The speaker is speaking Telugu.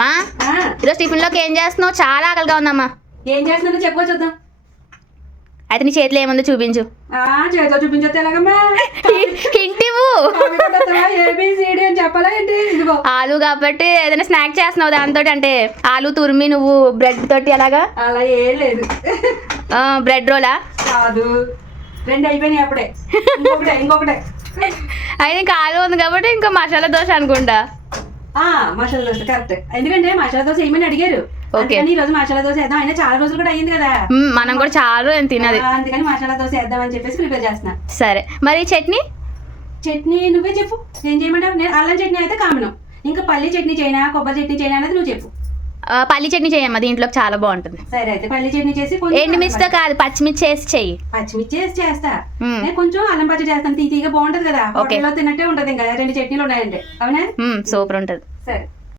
మా ఈరోజు టిఫిన్లోకి ఏం చేస్తున్నావు? చాలా ఆకలిగా ఉందమ్మా. ఏం చేస్తున్నారో చెప్పు చూద్దాం. అయితే నీ చేతిలో ఏముందో చూపించు. చేతిలో ఎలాగమ్మా? ఆలు కాబట్టి ఏదైనా స్నాక్ చేస్తున్నావు దాంతో అంటే ఆలు తురిమి నువ్వు బ్రెడ్ తోటి అలాగా అలా ఏం లేదు. బ్రెడ్ రోలా? కాదు. రెండు అయిపోయినాయి అప్పుడే. ఇంకొకటే ఇంకొకటే. అయితే ఇంకా ఆలు ఉంది కాబట్టి ఇంకా మసాలా దోశ అనుకుంటా. మసాలా దోశ కరెక్ట్ ఎందుకంటే మసాలా దోశ ఏమని అడిగారు. ఓకే. అందుకని ఈ రోజు మసాలా దోశ వేద్దాం అయినా చాలా రోజులు కూడా అయింది కదా. మనం కూడా చాలా రోజులు తినది. అందుకని మసాలా దోశ వేద్దాం అని చెప్పేసి ప్రిపేర్ చేస్తున్నా. సరే. మరి చట్నీ? చట్నీ నువ్వే చెప్పు. ఏం చేయమంటావు? నేను అల్లం చట్నీ అయితే కామను. ఇంకా పల్లి చట్నీ చేయనా? కొబ్బరి చట్నీ చేయనా? అనేది నువ్వు చెప్పు. పల్లి చట్నీ చేయమ్మా దీంట్లో చాలా బాగుంటుంది. సరే అయితే పల్లి చట్నీ చేసి ఎండుమిర్చితో కాదు పచ్చిమిర్చి వేసి చెయ్యి. పచ్చిమిర్చి వేసి చేస్తా. కొంచెం అల్లం పచ్చి చేస్తాను తీతీగా బాగుంటది కదా. తిన్నట్టే ఉంటది ఇంకా రెండు చట్నీలు ఉన్నాయంటే. అవునా? సూపర్ ఉంటుంది. సరే.